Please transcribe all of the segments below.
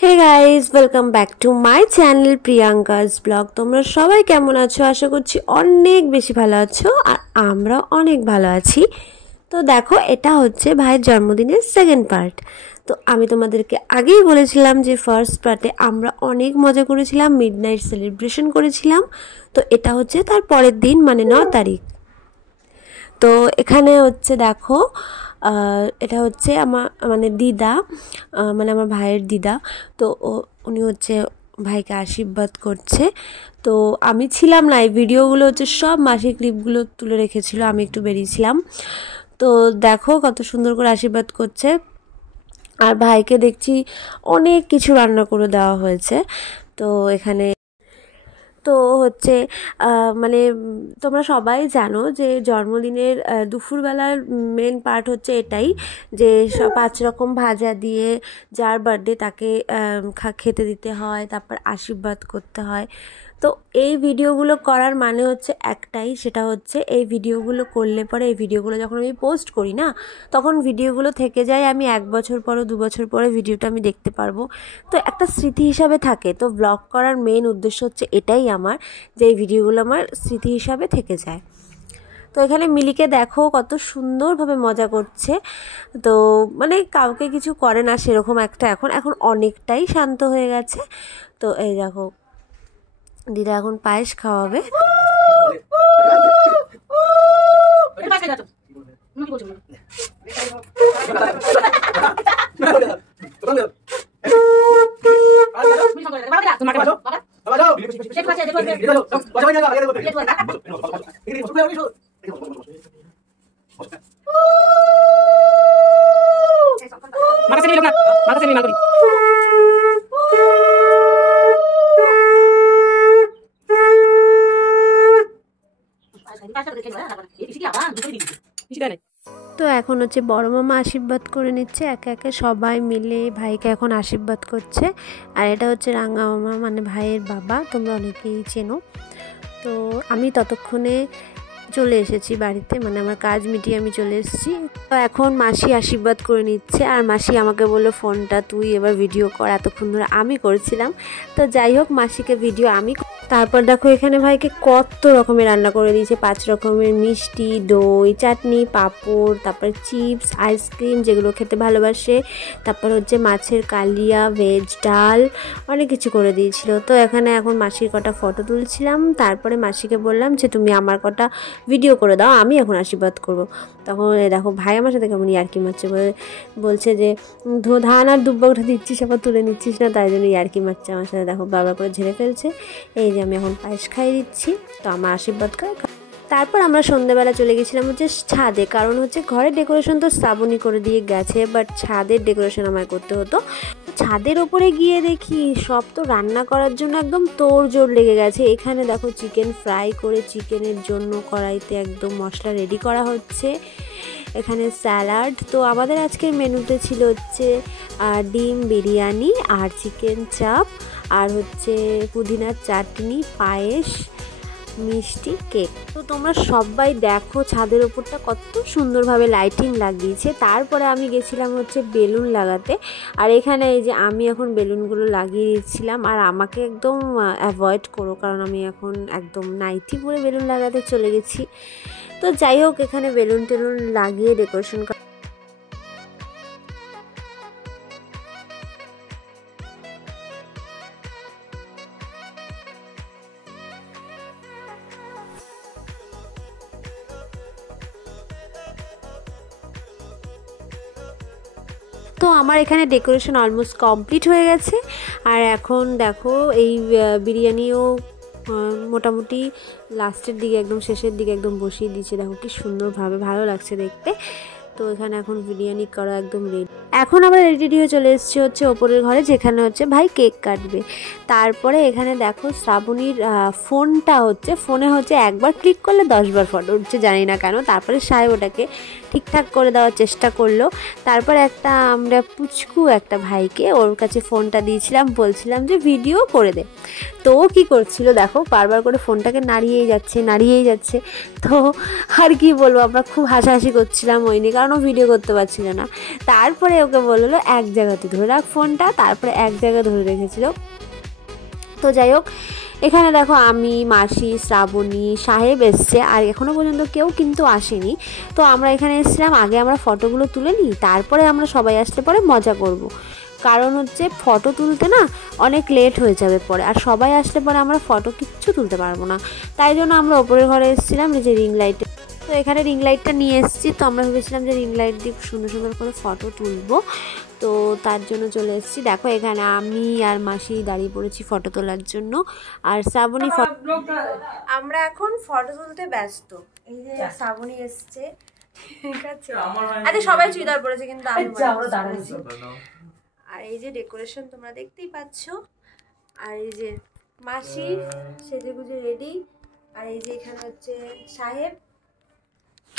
Hey guys, welcome back to my channel Priyanka's blog. তোমরা সবাই কেমন আছো? আশা করছি অনেক বেশি ভালো আছো, আর আমরা অনেক ভালো আছি। তো দেখো, এটা হচ্ছে ভাইয়ের জন্মদিনের সেকেন্ড পার্ট। তো আমি তোমাদেরকে আগেই বলেছিলাম যে ফার্স্ট পার্টে আমরা অনেক মজা করেছিলাম, মিডনাইট সেলিব্রেশন করেছিলাম। তো এটা হচ্ছে তার পরের দিন, মানে 9 তারিখ। তো এখানে হচ্ছে দেখো, এটা হচ্ছে আমার মানে দিদা, মানে আমার ভাইয়ের দিদা। তো উনি হচ্ছে ভাইকে আশীর্বাদ করছে। তো আমি ছিলাম না, এই ভিডিওগুলো হচ্ছে সব মাসি ক্লিপগুলো তুলে রেখেছিল, আমি একটু বেরিয়েছিলাম। তো দেখো কত সুন্দর করে আশীর্বাদ করছে। আর ভাইকে দেখছি অনেক কিছু রান্না করে দেওয়া হয়েছে। তো এখানে তো হচ্ছে মানে তোমরা সবাই জানো যে জন্মদিনের দুপুরবেলার মেন পার্ট হচ্ছে এটাই, যে 5 রকম ভাজা দিয়ে যার বার্থডে তাকে খেতে দিতে হয়, তারপর আশীর্বাদ করতে হয়। তো এই ভিডিওগুলো করার মানে হচ্ছে একটাই, সেটা হচ্ছে এই ভিডিওগুলো করলে পরে, এই ভিডিওগুলো যখন আমি পোস্ট করি না, তখন ভিডিওগুলো থেকে যায়। আমি 1 বছর পরে, 2 বছর পরে ভিডিওটা আমি দেখতে পারবো, তো একটা স্মৃতি হিসাবে থাকে। তো ব্লগ করার মেন উদ্দেশ্য হচ্ছে এটাই আমার, যে এই ভিডিওগুলো আমার স্মৃতি হিসাবে থেকে যায়। তো এখানে মিলিকে দেখো কত সুন্দরভাবে মজা করছে। তো মানে কাউকে কিছু করে না সেরকম একটা, এখন এখন অনেকটাই শান্ত হয়ে গেছে। তো এই দেখো, দিদা এখন পায়েস খাওয়াবে। তো এখন হচ্ছে বড় মামা আশীর্বাদ করে নিচ্ছে, একে একে সবাই মিলে ভাইকে এখন আশীর্বাদ করছে। আর এটা হচ্ছে রাঙা মামা, মানে ভাইয়ের বাবা, তোমরা অনেকেই চেনো। তো আমি ততক্ষণে চলে এসেছি বাড়িতে, মানে আমার কাজ মিটিয়ে আমি চলে এসেছি। তো এখন মাসি আশীর্বাদ করে নিচ্ছে, আর মাসি আমাকে বললো ফোনটা তুই এবার ভিডিও কর, এতক্ষণ ধরে আমি করেছিলাম। তো যাই হোক, মাসিকে ভিডিও আমি। তারপর দেখো এখানে ভাইকে কত রকমের রান্না করে দিয়েছে, 5 রকমের মিষ্টি, দই, চাটনি, পাঁপড়, তারপর চিপস, আইসক্রিম যেগুলো খেতে ভালোবাসে, তারপর হচ্ছে মাছের কালিয়া, ভেজ ডাল, অনেক কিছু করে দিয়েছিল। তো এখানে এখন মাসির কটা ফটো তুলছিলাম, তারপরে মাসিকে বললাম যে তুমি আমার কটা ভিডিও করে দাও, আমি এখন আশীর্বাদ করব। তখন দেখো ভাই আমার সাথে কেমন ইয়ার্কি মারছে, বলছে যে ধান আর দুব্বা উঠে দিচ্ছিস, আবার তুলে নিচ্ছিস না, তাই জন্য ইয়ার্কি মারছে আমার সাথে। দেখো বারবার করে ঝেড়ে ফেলছে। এই যে আমি এখন পায়েস খাইয়ে দিচ্ছি, তো আমার আশীর্বাদ করে। তারপর আমরা সন্ধ্যেবেলা চলে গেছিলাম হচ্ছে ছাদে, কারণ হচ্ছে ঘরের ডেকোরেশন তো শ্রাবণী করে দিয়ে গেছে, বাট ছাদের ডেকোরেশন আমায় করতে হতো। ছাদের ওপরে গিয়ে দেখি সব তো রান্না করার জন্য একদম তোড়জোড় লেগে গেছে। এখানে দেখো চিকেন ফ্রাই করে চিকেনের জন্য কড়াইতে একদম মশলা রেডি করা হচ্ছে। এখানে স্যালাড। তো আমাদের আজকের মেনুতে ছিল হচ্ছে ডিম বিরিয়ানি, আর চিকেন চাপ, আর হচ্ছে পুদিনার চাটনি, পায়েস, মিষ্টি, কেক। তো তোমরা সবাই দেখো ছাদের ওপরটা কত সুন্দরভাবে লাইটিং লাগিয়েছে। তারপরে আমি গেছিলাম হচ্ছে বেলুন লাগাতে, আর এখানে এই যে আমি এখন বেলুনগুলো লাগিয়ে দিচ্ছিলাম। আর আমাকে একদম অ্যাভয়েড করো, কারণ আমি এখন একদম নাইটি পরে বেলুন লাগাতে চলে গেছি। তো যাই হোক, এখানে বেলুন টেলুন লাগিয়ে ডেকোরেশন। তো আমার এখানে ডেকোরেশন অলমোস্ট কমপ্লিট হয়ে গেছে। আর এখন দেখো এই বিরিয়ানিও মোটামুটি লাস্টের দিকে, একদম শেষের দিকে একদম বসিয়ে দিয়েছে। দেখো কি সুন্দরভাবে, ভালো লাগছে দেখতে। তো এখানে এখন বিরিয়ানি করা একদম রেডি। এখন আবার রেডি হয়ে চলে এসেছি হচ্ছে ওপরের ঘরে, যেখানে হচ্ছে ভাই কেক কাটবে। তারপরে এখানে দেখো শ্রাবণীর ফোনটা হচ্ছে, ফোনে হচ্ছে একবার ক্লিক করলে 10 বার ফটো উঠছে, জানি না কেন। তারপরে সাহেব ওটাকে ঠিকঠাক করে দেওয়ার চেষ্টা করলো। তারপর আমরা পুচকু একটা ভাইকে ওর কাছে ফোনটা দিয়েছিলাম, বলছিলাম যে ভিডিও করে দে। তো ও কী করছিল দেখো, বারবার করে ফোনটাকে নাড়িয়েই যাচ্ছে। তো আর কি বলবো, আমরা খুব হাসাহাসি করছিলাম ওই নিয়ে, কারণ ও ভিডিও করতে পারছিল না। তারপরে ওকে বললো এক জায়গাতে ধরে রাখ ফোনটা, তারপরে এক জায়গায় ধরে রেখেছিল। তো যাই হোক, এখানে দেখো আমি, মাসি, শ্রাবণী, সাহেব এসছে, আর এখনও পর্যন্ত কেউ কিন্তু আসেনি। তো আমরা এখানে এসেছিলাম, আগে আমরা ফটোগুলো তুলে নিই, তারপরে আমরা সবাই আসলে পরে মজা করব। কারণ হচ্ছে ফটো তুলতে না অনেক লেট হয়ে যাবে পরে, আর সবাই আসলে পরে আমরা ফটো কিচ্ছু তুলতে পারবো না। তাই জন্য আমরা ওপরের ঘরে এসেছিলাম, যে রিং লাইটে। তো এখানে রিং লাইটটা নিয়ে এসেছি। তো আমরা ভেবেছিলাম যে রিং লাইট দিয়ে সুন্দর সুন্দর করে ফটো তুলবো, তো তার জন্য চলে এসেছি। দেখো এখানে আমি আর মাসি দাঁড়িয়ে পড়েছি ফটো তোলার জন্য, আর শ্রাবণী আমরা এখন ফটো তুলতে ব্যস্ত। এই যে শ্রাবণী এসছে, ঠিক আছে, আরে সবাই চুড়িদার পরেছে কিন্তু আমি দাঁড়াচ্ছি। আর এই যে ডেকোরেশন তোমরা দেখতেই পাচ্ছ, আর এই যে মাসি সেজেগুজে রেডি, আর এই যে এখানে হচ্ছে সাহেব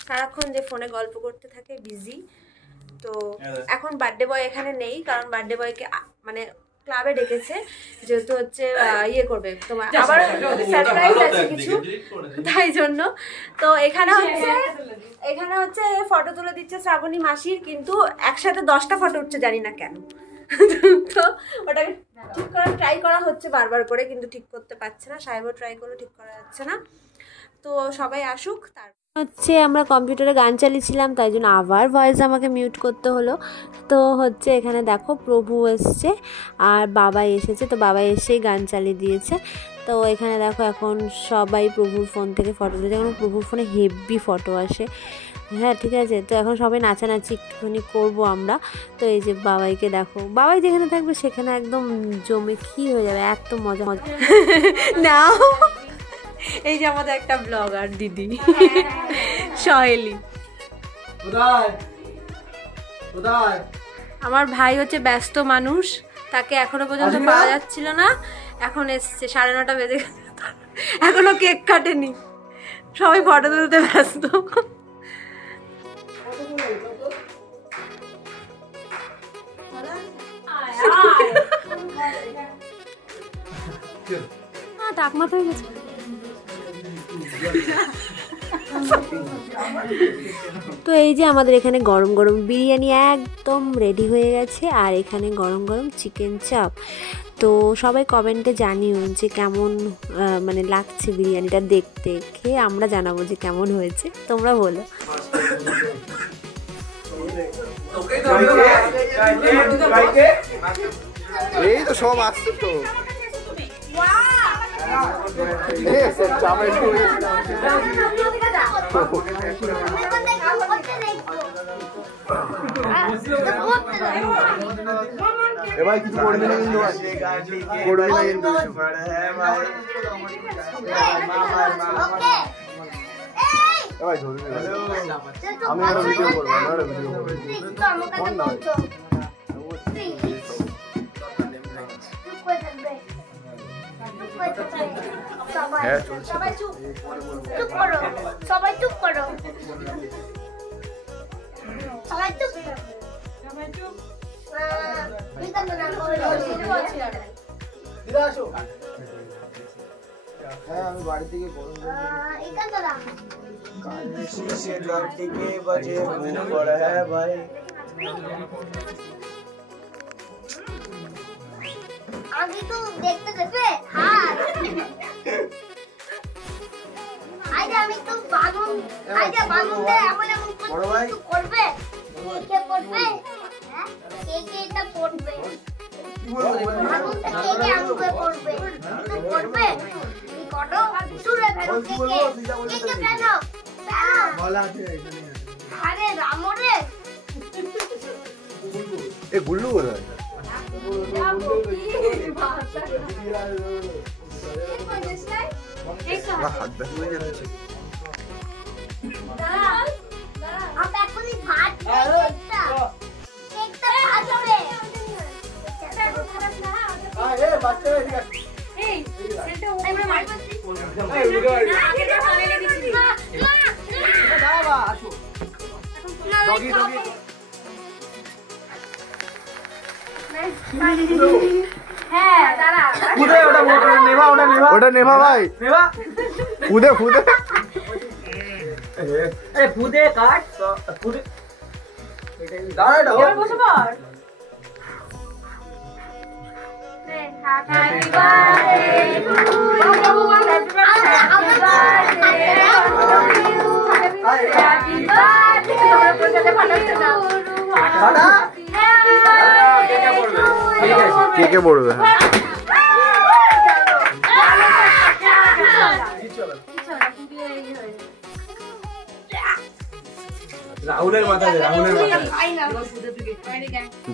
সারাক্ষণ যে ফোনে গল্প করতে থাকে, বিজি। তো এখন বার্থডে বয় এখানে নেই, কারণ বার্থডে বয়কে মানে ক্লাবে ডেকেছে, যেহেতু হচ্ছে ইয়ে করবে তোমার আবার সারপ্রাইজ আছে কিছু, তাই জন্য। তো এখানে হচ্ছে ফটো তুলে দিচ্ছে শ্রাবণী মাসির, কিন্তু একসাথে 10টা ফটো উঠছে, জানি না কেন। তো ওটাকে ঠিক করার ট্রাই করা হচ্ছে বারবার করে, কিন্তু ঠিক করতে পারছে না। সাহেবও ট্রাই করলে ঠিক করা যাচ্ছে না। তো সবাই আসুক। তারপর হচ্ছে আমরা কম্পিউটারে গান চালিয়েছিলাম, তাই জন্য আবার ভয়েস আমাকে মিউট করতে হলো। তো হচ্ছে এখানে দেখো প্রভু এসছে আর বাবা এসেছে, তো বাবা এসেই গান চালিয়ে দিয়েছে। তো এখানে দেখো এখন সবাই প্রভুর ফোন থেকে ফটো তুলছে, কারণ প্রভুর ফোনে হেভি ফটো আসে। হ্যাঁ ঠিক আছে, তো এখন সবাই নাচানাচি একটুখানি করবো আমরা। তো এই যে বাবাইকে দেখো, বাবাই যেখানে থাকবে সেখানে একদম জমে কি হয়ে যাবে, এত মজা না। এই যে আমাদের একটা ব্লগার দিদি সহেলি, আমার ভাই হচ্ছে ব্যস্ত মানুষ, তাকে এখনো পর্যন্ত পাওয়া যাচ্ছিল না। এখন এসছে 9:30 বেজে গেছে, এখনো কেক কাটেনি, সবাই ফটো তুলতে ব্যস্ত। তাপমাত্রা হয়ে গেছে। তো এই যে আমাদের এখানে গরম গরম বিরিয়ানি একদম রেডি হয়ে গেছে, আর এখানে গরম গরম চিকেন চাপ। তো সবাই কমেন্টে জানিও যে কেমন মানে লাগছে বিরিয়ানিটা দেখতে, খেয়ে আমরা জানাবো যে কেমন হয়েছে, তোমরা বলো। এই তো সব আসছে তো, ভাই কিছু করবি না কিন্তু, করবি না কিন্তু। আমি একটা ভিডিও করবো, সবাই চুপ করো, সবাই চুপ করো, সবাই চুপ, সবাই চুপ। হ্যাঁ আমি বাড়ি থেকে আমি তো দেখতে দেবে। হ্যাঁ আমি তো বানুন, বানুন এমন এমন করবে, কে করবে, কে এটা করবে, বানুন কে আনবে করবে, তো করবে, কি করো সুরে ফেলো, কে ফেলো বলা আছে এখানে। আরে রামরে এ গুল্লু বলে হাত দেখে যাচ্ছে। আমরা এখনই ভাত একটা ভাত হবে। এ বাচ্চা এদিকে আস। এই সেটা আমরা মার পাচ্ছি না, এটা ভালো লেগেছে না, দাঁড়া আসো। ডগি ডগি হ্যাঁ দাঁড়া ফুদে ওটা নেভা ওটা নেভা ভাই নেভা ফুদে ফুদে এ ফুদে কাট ফুদে দাঁড়া দাও এবার বসে পড় happy birthday to you happy birthday তোমরা প্রসাদে ফাটাচ্ছ না দাদা কে পড়বে রাহুলের মাথা দে রাহুলের মাথা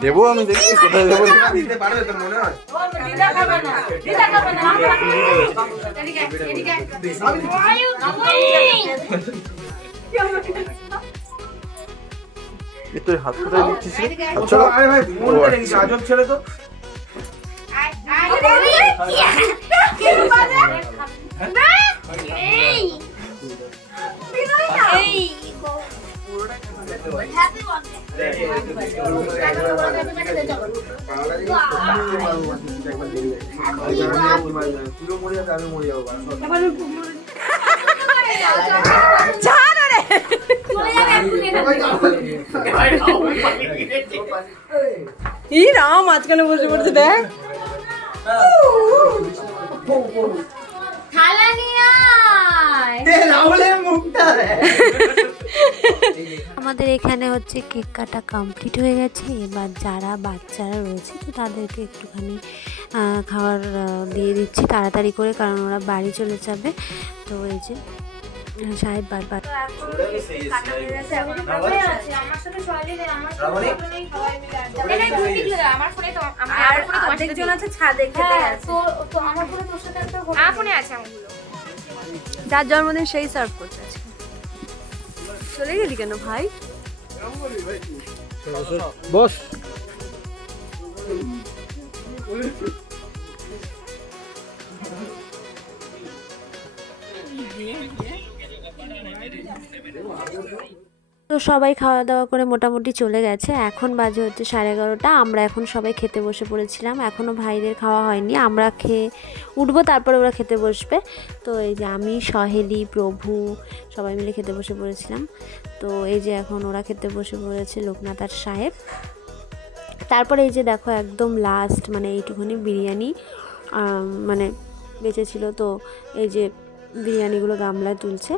দেবো আমি দেখি কোথায় দেবো দিতে পারবে তোর মনে হয় তুই হাত কোথায় দিচ্ছিস আচ্ছা আরে ভাই ফোন করে নিস আজব ছেলে তো মাঝখানে বসে পড়ছে দেখ থালা নিয়ে রাহুলের মুখটা আমাদের এখানে হচ্ছে কেক কাটা কমপ্লিট হয়ে গেছে। এবার যারা বাচ্চারা রয়েছে তো তাদেরকে একটুখানি খাবার দিয়ে দিচ্ছি তাড়াতাড়ি করে, কারণ ওরা বাড়ি চলে যাবে। তো এই যে সাহেব বারবার যার জন্মদিন সেই সার্ভ করতে আছে। চলে গেলি কেন ভাই? বস তো সবাই খাওয়া দাওয়া করে মোটামুটি চলে গেছে। এখন বাজে হচ্ছে 11:30। আমরা এখন সবাই খেতে বসে পড়েছিলাম, এখনও ভাইদের খাওয়া হয়নি। আমরা খেয়ে উঠবো, তারপরে ওরা খেতে বসবে। তো এই যে আমি, সহেলি, প্রভু সবাই মিলে খেতে বসে পড়েছিলাম। তো এই যে এখন ওরা খেতে বসে পড়েছে, লোকনাথ আর সাহেব। তারপরে এই যে দেখো একদম লাস্ট মানে এইটুখানি বিরিয়ানি মানে বেঁচেছিল। তো এই যে বিরিয়ানিগুলো গামলায় তুলছে,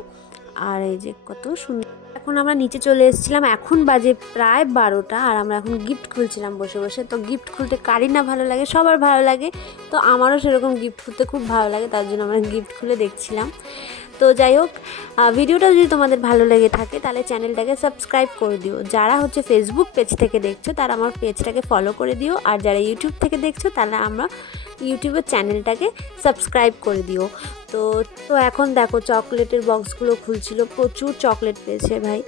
আর এই যে কত সুন্দর। এখন আমরা নিচে চলে এসেছিলাম, এখন বাজে প্রায় 12টা, আর আমরা এখন গিফট খুলছিলাম বসে বসে। তো গিফট খুলতে কারই না ভালো লাগে, সবার ভালো লাগে। তো আমারও সেরকম গিফট খুলতে খুব ভালো লাগে, তার জন্য আমরা গিফট খুলে দেখছিলাম। তো যাই হোক, ভিডিওটা যদি তোমাদের ভালো লেগে থাকে তাহলে চ্যানেলটাকে সাবস্ক্রাইব করে দিও। যারা হচ্ছে ফেসবুক পেজ থেকে দেখছো তারা আমার পেজটাকে ফলো করে দিও, আর যারা ইউটিউব থেকে দেখছো তাহলে আমরা ইউটিউবের চ্যানেলটাকে সাবস্ক্রাইব করে দিও। তো এখন দেখো চকলেটের বক্সগুলো খুলছিল, প্রচুর চকলেট পেয়েছে ভাই।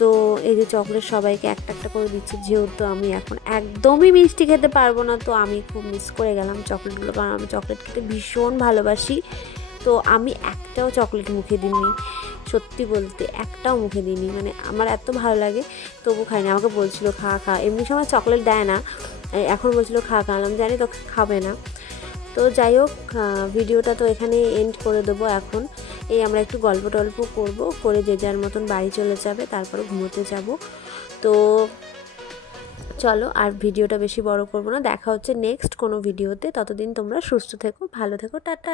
তো এই যে চকলেট সবাইকে একটা একটা করে দিচ্ছে, যেহেতু আমি এখন একদমই মিষ্টি খেতে পারবো না, তো আমি খুব মিস করে গেলাম চকলেটগুলো, কারণ আমি চকলেট খেতে ভীষণ ভালোবাসি। তো আমি একটাও চকলেট মুখে দিইনি, সত্যি বলতে একটাও মুখে দিইনি, মানে আমার এত ভালো লাগে তবু খাইনি। আমাকে বলছিল খা খা, এমনি সময় চকলেট দেয় না, এখন বলছিল খা খা, আমি জানি তো খাবে না। তো যাই হোক, ভিডিওটা তো এখানে এন্ড করে দেবো। এখন এই আমরা একটু গল্প টল্প করবো, করে যে যার মতন বাড়ি চলে যাবে, তারপরে ঘুমোতে যাব। তো চলো, আর ভিডিওটা বেশি বড় করবো না, দেখা হচ্ছে নেক্সট কোনো ভিডিওতে। ততদিন তোমরা সুস্থ থেকো, ভালো থেকো, টাটা।